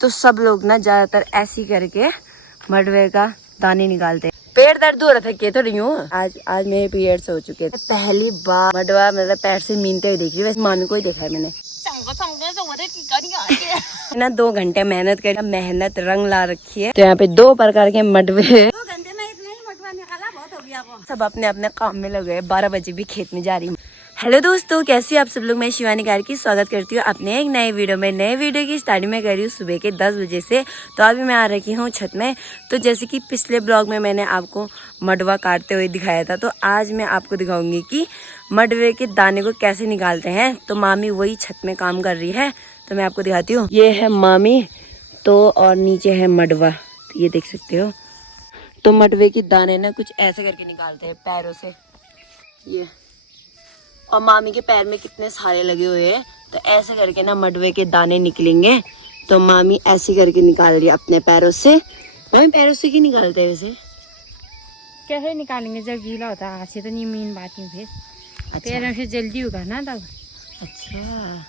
तो सब लोग ना ज्यादातर ऐसी करके मडवे का दाने निकालते हैं। पेट दर्द हो रहा था क्या? तो नहीं हूँ आज मेरे पीरियड्स हो चुके थे। पहली बार मडवा मतलब पैर से मीनते हुए देखी, वैसे मामी को ही देखा है मैंने ना। 2 घंटे मेहनत करी, मेहनत रंग ला रखी है। तो यहाँ पे 2 प्रकार के मडवे 2 घंटे में इतने ही मडवा निकाला, बहुत हो गया वो। सब अपने अपने काम में लगे। 12 बजे भी खेत में जा रही हूँ। हेलो दोस्तों, कैसे आप सब लोग? मैं शिवानी कार की स्वागत करती हूँ अपने एक नए वीडियो में। नए वीडियो की स्टार्टिंग में कर रही हूँ सुबह के 10 बजे से। तो अभी मैं आ रखी हूँ छत में। तो जैसे कि पिछले ब्लॉग में मैंने आपको मडवा काटते हुए दिखाया था, तो आज मैं आपको दिखाऊंगी कि मडवे के दाने को कैसे निकालते हैं। तो मामी वही छत में काम कर रही है, तो मैं आपको दिखाती हूँ। ये है मामी तो, और नीचे है मडवा, तो ये देख सकते हो। तो मडवे के दाने ना कुछ ऐसे करके निकालते हैं पैरों से, ये। और मामी के पैर में कितने सारे लगे हुए हैं, तो ऐसे करके ना मडवे के दाने निकलेंगे। तो मामी ऐसे करके निकाल रही है अपने पैरों से। मामी पैरों से क्यों निकालते हैं वैसे? कैसे निकालेंगे जब गीला होता है? हाथ से तो नहीं मीन बात फिर। अच्छा। पैरों से जल्दी होगा ना तब। अच्छा,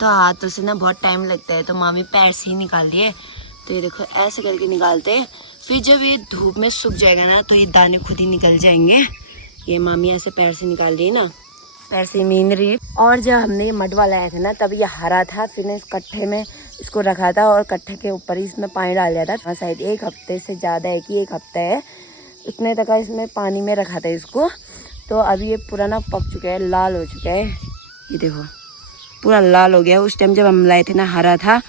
तो हाथों से ना बहुत टाइम लगता है, तो मामी पैर से ही निकाल रही है। तो ये देखो ऐसे करके निकालते हैं। फिर जब ये धूप में सूख जाएगा ना, तो ये दाने खुद ही निकल जाएंगे। ये मामी ऐसे पैर से निकाल रही है ना, पैर से मीन रही है। और जब हमने ये मडवा लाया था ना, तब ये हरा था। फिर इस कट्ठे में इसको रखा था और कट्ठे के ऊपर ही इसमें पानी डाल दिया था। शायद 1 हफ्ते से ज़्यादा है कि 1 हफ्ता है, इतने तक इसमें पानी में रखा था इसको। तो अभी ये पूरा ना पक चुका है, लाल हो चुका है। ये देखो पूरा लाल हो गया। उस टाइम जब हम लाए थे ना हरा था,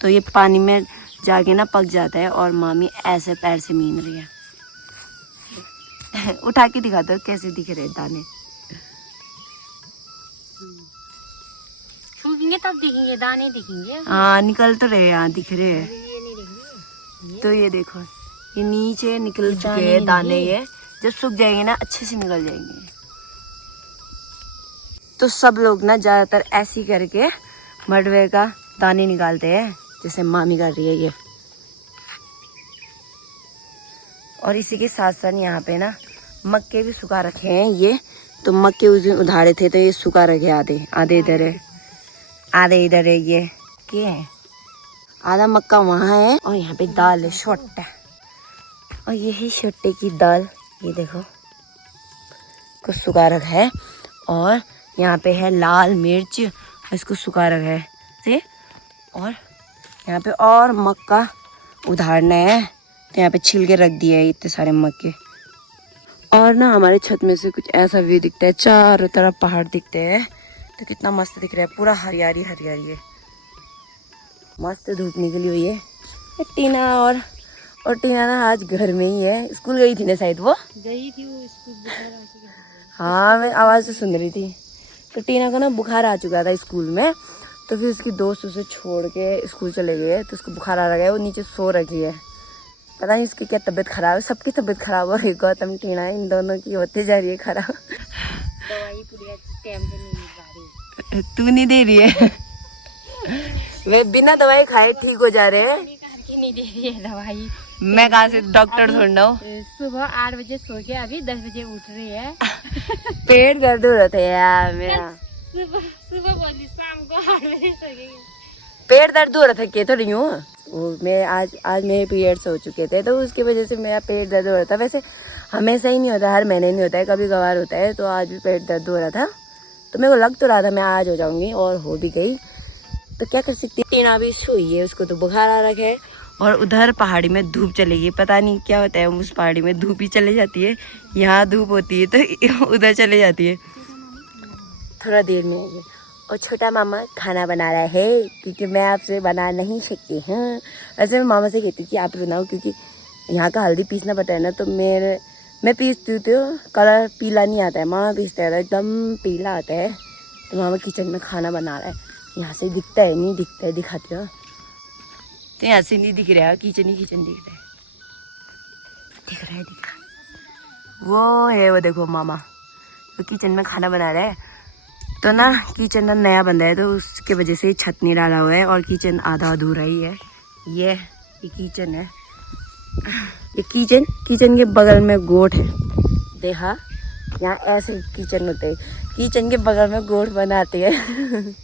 तो ये पानी में जाके ना पक जाता है। और मामी ऐसे पैर से मीन रही है। उठा के दिखा दो कैसे दिख रहे दाने। सूखेंगे तब दिखेंगे, दाने दिखेंगे। हाँ निकल तो रहे, यहाँ दिख रहे हैं। ये नहीं दिखेंगे। तो ये देखो ये नीचे निकल चुके हैं दाने। ये जब सूख जाएंगे ना अच्छे से निकल जाएंगे। तो सब लोग ना ज्यादातर ऐसी करके मडवे का दाने निकालते हैं, जैसे मामी कर रही है ये। और इसी के साथ साथ यहाँ पे ना मक्के भी सुखा रखे हैं ये। तो मक्के उस दिन उधारे थे, तो ये सुखा रखे आधे आधे इधर है, आधे इधर है। ये क्या है? आधा मक्का वहाँ है और यहाँ पे दाल है छोटा। और ये है छोटे की दाल, ये देखो कुछ सुखा रखा है। और यहाँ पे है लाल मिर्च, इसको सुखा रखा है से। और यहाँ पे और मक्का उधारना है, तो यहाँ पे छिल के रख दिया है इतने सारे मक्के। और ना हमारे छत में से कुछ ऐसा व्यू दिखता है, चारों तरफ पहाड़ दिखते हैं। तो कितना मस्त दिख रहा है, पूरा हरियाली हरियाली है। मस्त धूप निकली हुई है। टीना और टीना ना आज घर में ही है। स्कूल गई थी ना शायद, वो गई थी वो स्कूल। हाँ मैं आवाज़ तो सुन रही थी। तो टीना को ना बुखार आ चुका था स्कूल में, तो फिर उसकी दोस्त उसे छोड़ के स्कूल चले गए। तो उसको बुखार आ गया, वो नीचे सो रखी है। पता नहीं इसकी क्या तबीयत खराब है, सबकी तबीयत खराब हो रही। गौतम टीना इन दोनों की होती जा रही है खराब। दवाई पूरी टाइम पे नहीं मिल पा रही। तू नहीं दे रही है? वे बिना दवाई खाए ठीक हो जा रहे हैं। नहीं दे रही है दवाई। मैं कहाँ से डॉक्टर ढूंढा हूँ। सुबह 8 बजे सो के अभी 10 बजे उठ रही है। पेट दर्द हो रहा था यार मेरा। सुबह बोली शाम को 8 बजे सो गई। पेट दर्द हो रहा था क्या? तो नहीं हूँ मैं आज मेरे पीरियड्स हो चुके थे, तो उसकी वजह से मेरा पेट दर्द हो रहा था। वैसे हमेशा ही नहीं होता, हर महीने नहीं होता है, कभी कभार होता है। तो आज भी पेट दर्द हो रहा था, तो मेरे को लग तो रहा था मैं आज हो जाऊंगी, और हो भी गई। तो क्या कर सकती है। टीना भी सोई है, उसको तो बुखार आ रखा है। और उधर पहाड़ी में धूप चलेगी, पता नहीं क्या होता है, उस पहाड़ी में धूप ही चली जाती है। यहाँ धूप होती है तो उधर चले जाती है। थोड़ा देर में आइए। और छोटा मामा खाना बना रहा है, क्योंकि मैं आपसे बना नहीं सकती हूँ। वैसे मैं मामा से कहती थी आप बनाओ, क्योंकि यहाँ का हल्दी पीसना पता है ना। तो मैं पीसती हूँ, कलर पीला नहीं आता है, मामा पीसता है एकदम पीला आता है। तो मामा किचन में खाना बना रहा है। यहाँ से दिखता है नहीं दिखता है, दिखाती हूँ। तो यहाँ से नहीं दिख रहा है, किचन ही किचन दिख रहा है। दिख रहा है वो है, वो देखो मामा तो किचन में खाना बना रहा है। तो ना किचन ना नया बंदा है, तो उसके वजह से छत नहीं डाला हुआ है और किचन आधा अधूरा ही है। ये किचन है। ये किचन के बगल में गोट है। देखा, यहाँ ऐसे किचन होते हैं, किचन के बगल में गोट बनाते हैं।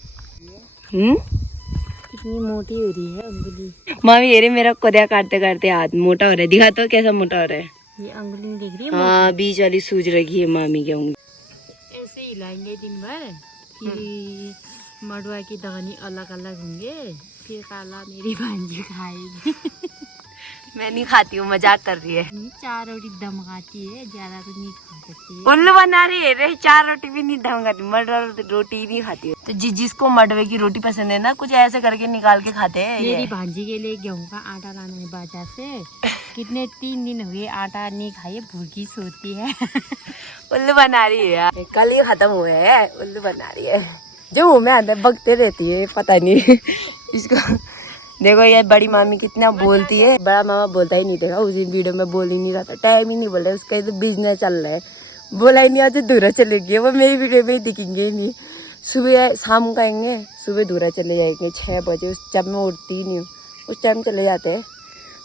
कितनी मोटी हो रही है अंगुली। मामी ये रे मेरा कोरिया काटते काटते हाथ मोटा हो रहा है, दिखा तो कैसा मोटा हो रहा है। ये अंगुली में दिख रही है। हाँ बीच वाली सूज रखी है मामी की उंगली। ऐसे ही हिलाएंगे दिन भर, फिर मड़ुआ की दानी अलग अलग होंगे, फिर काला मेरी भांजी खाएगी। मैं नहीं खाती हूँ, मजाक कर रही है। 4 रोटी दम खाती है, ज्यादा तो नहीं खा सकती। उल्लू बना रही है रे, 4 रोटी भी नहीं दम खाती, मडवा रोटी नहीं खाती है। तो जिसको मडवे की रोटी पसंद है ना, कुछ ऐसे करके निकाल के खाते हैं। मेरी भांजी के लिए गेहूं का आटा लाना है बाजार से, कितने 3 दिन हुए आटा नहीं खाए, भूखी सोती है। उल्लू बना रही है यार, कल ही खत्म हुए है, उल्लू बना रही है। जो मुँह में अंदर बकते रहती है, पता नहीं इसको। देखो ये बड़ी मामी कितना बोलती है, बड़ा मामा बोलता ही नहीं, देखा उस दिन वीडियो में बोल ही नहीं रहा था, टाइम ही नहीं बोल रहा, उसका तो बिजनेस चल रहा है, बोला ही नहीं। आज दूरा चले गए, वो मेरी वीडियो में ही दिखेंगे ही नहीं। सुबह शाम को आएंगे, सुबह दूरा चले जाएंगे 6 बजे, उस जब मैं उठती ही नहीं हूँ उस टाइम चले जाते हैं।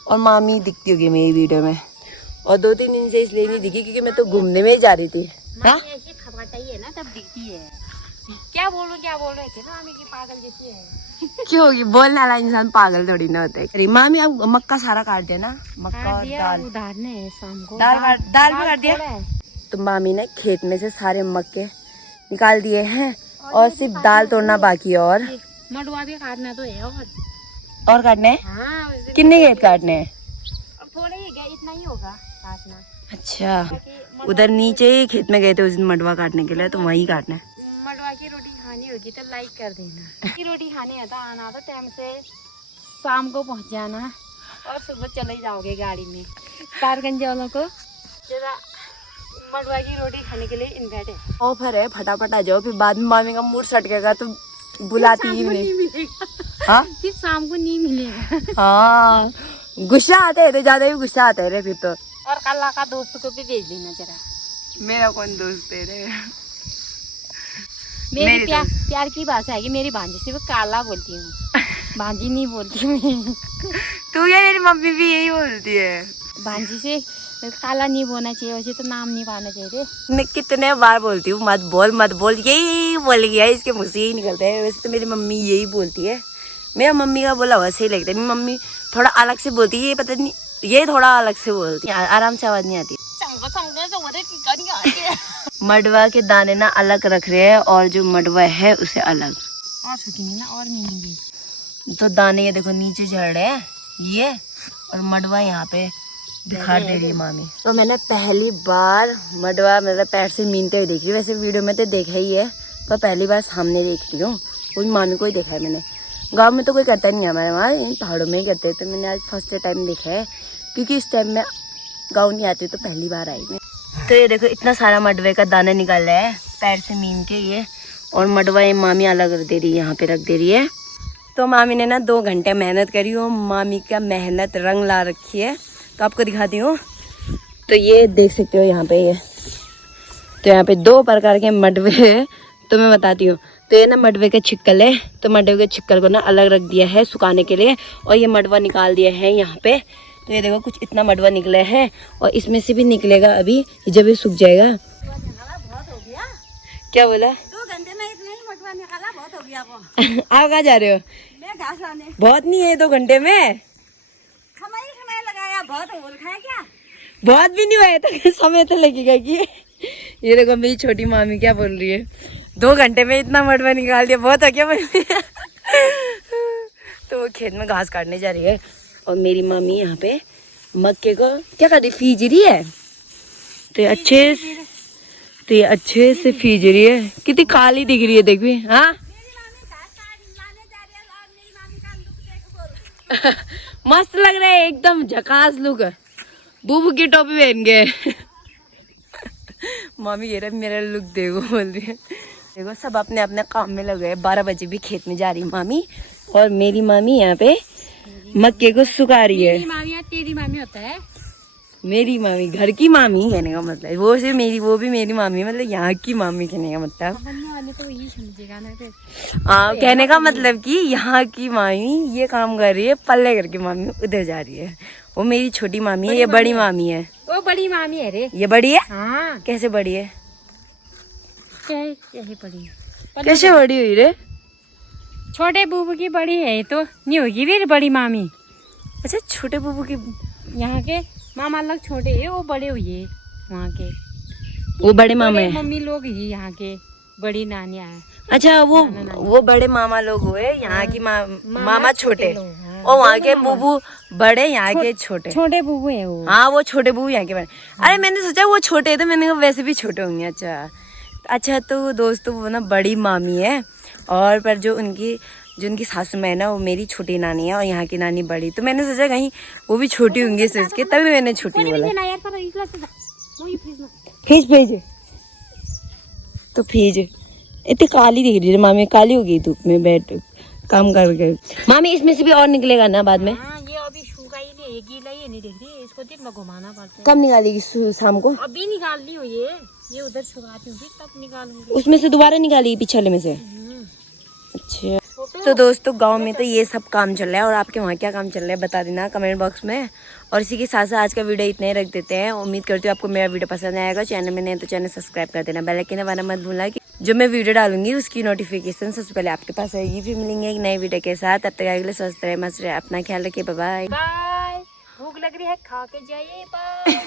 और मामी दिखती होगी मेरी वीडियो में, और 2-3 दिन से इसलिए नहीं दिखी क्योंकि मैं तो घूमने में ही जा रही थी। हाँ ऐसे खबरटाई है ना तब दिखती है। क्या बोल रहे थे ना, मामी की पागल जैसी है। क्यों होगी, बोलने वाला इंसान पागल थोड़ी ना होता है। अरे मामी अब मक्का सारा काट दिया ना, मक्का और दाल उधारने है शाम को, दाल भी काट दिया। तो मामी ने खेत में से सारे मक्के निकाल दिए हैं और सिर्फ दाल तोड़ना बाकी है। और मडुआ भी काटना तो है। और काटने हैं? हाँ, कितने खेत काटने हैं? थोड़े ही गए, इतना ही होगा काटना। अच्छा, उधर नीचे ही खेत में गए थे उस दिन मडवा काटने के लिए, तो वहीं काटना है। मडुआ की रोटी खानी होगी तो लाइक कर देना। की रोटी खानी है तो आना तो टाइम से, शाम को पहुंच जाना और सुबह चले जाओगे गाड़ी में। तारगंज वालों को जरा मडुआ की रोटी खाने के लिए इनवाइट है, ऑफर है, फटाफट आ जाओ, फिर बाद में मामी का मूड सटकेगा तो बुलाती ही नहीं। हाँ फिर शाम को नहीं मिलेगा। हाँ गुस्सा आता है तो ज्यादा भी गुस्सा आता है रे फिर तो। और कल का दोस्त को भी भेज देना जरा। मेरा कौन दोस्त है रे? मेरी प्यार की भाषा है कि मेरी भांजी से वो काला बोलती हूँ, भांजी नहीं बोलती मैं। तू या मेरी मम्मी भी यही बोलती है, भांजी से काला नहीं बोलना चाहिए, वैसे तो नाम नहीं पाना चाहिए। मैं कितने बार बोलती हूँ मत बोल, यही बोल गया, इसके मुँह से यही निकलता है। वैसे तो मेरी मम्मी यही बोलती है, मेरा मम्मी का बोला हुआ सही लगता है। मेरी मम्मी थोड़ा अलग से बोलती है, ये पता नहीं, ये थोड़ा अलग से बोलती है, आराम से आवाज नहीं आती। मडवा के दाने ना अलग रख रहे हैं और जो मडवा है उसे अलग और सूखेंगे ना और नहीं। तो दाने ये देखो नीचे झड़ रहे हैं ये, और मडवा यहाँ पे दिखा दे रही है मामी। तो मैंने पहली बार मडवा मतलब पैर से मीनते हुए देखी, वैसे वीडियो में तो देखा ही है, पर पहली बार सामने देख रही हूँ। कोई मामी को ही देखा है मैंने, गांव में तो कोई करता नहीं है हमारे वहाँ, इन पहाड़ों में ही करते हैं। तो मैंने आज फर्स्ट टाइम देखा है, क्योंकि इस टाइम में गाँव नहीं आती, तो पहली बार आई मैं। तो ये देखो इतना सारा मडवे का दाना निकाल रहा है पैर से मीन के ये, और मडवा ये मामी अलग कर दे रही है, यहाँ पे रख दे रही है। तो मामी ने ना 2 घंटे मेहनत करी, और मामी का मेहनत रंग ला रखी है, तो आपको दिखाती हूँ। तो ये देख सकते हो यहाँ पे, ये तो यहाँ पे 2 प्रकार के मडवे है, तो मैं बताती हूँ। तो ये ना मडवे का छिक्कल है, तो मडवे के छिक्कल को ना अलग रख दिया है सुखाने के लिए, और ये मडवा निकाल दिया है यहाँ पे। तो ये देखो कुछ इतना मडवा निकला है, और इसमें से भी निकलेगा अभी, जब ये सूख जाएगा। बहुत हो गया। क्या बोला? 2 घंटे में इतना ही मडवा निकाला, बहुत हो गया। आप कहाँ जा रहे हो? मैं घास लाने। बहुत नहीं है 2 घंटे में, समय लगाया, बहुत होल खाया क्या? बहुत भी नहीं हुआ तो समय तो लगेगा कि। ये देखो मेरी छोटी मामी क्या बोल रही है, 2 घंटे में इतना मडवा निकाल दिया, बहुत हो गया मम्मी। तो वो खेत में घास काटने जा रही है, और मेरी मामी यहाँ पे मक्के को क्या कर रही, फीज रही है। तो ये अच्छे से फीज रही है, कितनी काली दिख रही है देख भी। हाँ मस्त लग रहा है, एकदम झकास लुक, बूबू की टोपी पहन के। मामी ये रहा मेरा लुक देखो बोल रही है। देखो सब अपने अपने काम में लगे हैं, 12 बजे भी खेत में जा रही मामी, और मेरी मामी यहाँ पे मक्के को सुखा रही है। मेरी मामी या तेरी मामी होता है? मेरी मामी, घर की मामी कहने का मतलब, वो से मेरी, वो भी मेरी मामी, मतलब यहाँ की मामी कहने का मतलब। बनने वाले तो यही समझेगा ना फिर। हाँ कहने का मतलब कि यहाँ की मामी ये काम कर रही है, पल्ले करके मामी उधर जा रही है। वो मेरी छोटी मामी है, ये बड़ी मामी है। वो बड़ी मामी है रे। ये बड़ी है? हाँ। कैसे बड़ी है? कैसे बड़ी है? कैसे बड़ी हुई रे? छोटे बूबू की बड़ी है ये तो नहीं होगी फिर बड़ी मामी। अच्छा छोटे बूबू की, यहाँ के मामा लोग छोटे है, वो बड़े हुए है वहाँ के। वो बड़े मामा बड़े है। मम्मी लोग ही यहाँ के बड़ी नानी आया। अच्छा वो बड़े मामा लोग हुए, यहाँ की मामा छोटे, हाँ, और वहाँ के बूबू बड़े, यहाँ के छोटे। छोटे बूबू है वो। हाँ वो छोटे बूबू यहाँ के बड़े। अरे मैंने सोचा वो छोटे थे, मैंने कहा वैसे भी छोटे होंगे। अच्छा तो दोस्तों वो ना बड़ी मामी है, और पर जो उनकी सासू माँ है ना वो मेरी छोटी नानी है, और यहाँ की नानी बड़ी। तो मैंने सोचा कहीं वो भी छोटी होंगी सोच के, तभी मैंने छोटी बोला। भेज तो भेज। इतनी काली दिख रही है मामी, काली हो गई धूप में बैठ काम करके। मामी इसमें से भी और निकलेगा ना बाद में? हाँ, ये अभी सूखा ही नहीं है, गीला ही नहीं, देख रही है, इसको दिन में घुमाना पड़ता है। कब निकालेगी शाम को? अभी निकाल ली हो ये उधर छुपाती हूँ तब निकालूंगी। उसमें से दोबारा निकालेगी पिछले में से? अच्छा तो दोस्तों गांव में तो ये सब काम चल रहा है, और आपके वहाँ क्या काम चल रहा है बता देना कमेंट बॉक्स में। और इसी के साथ साथ आज का वीडियो इतना ही रख देते हैं। उम्मीद करती हूँ आपको मेरा वीडियो पसंद आएगा। चैनल में नहीं तो चैनल सब्सक्राइब कर देना, बेल आइकन दबाना मत भूलना कि जो मैं वीडियो डालूंगी उसकी नोटिफिकेशन सबसे पहले आपके पास आएगी। फिर मिलेंगे एक नई वीडियो के साथ, तब तक अगले स्वस्थ रहे, मस्त रहे, अपना ख्याल रखिए, बाय बाय। बाय। भूख लग रही है, खा के जाइए, बाय।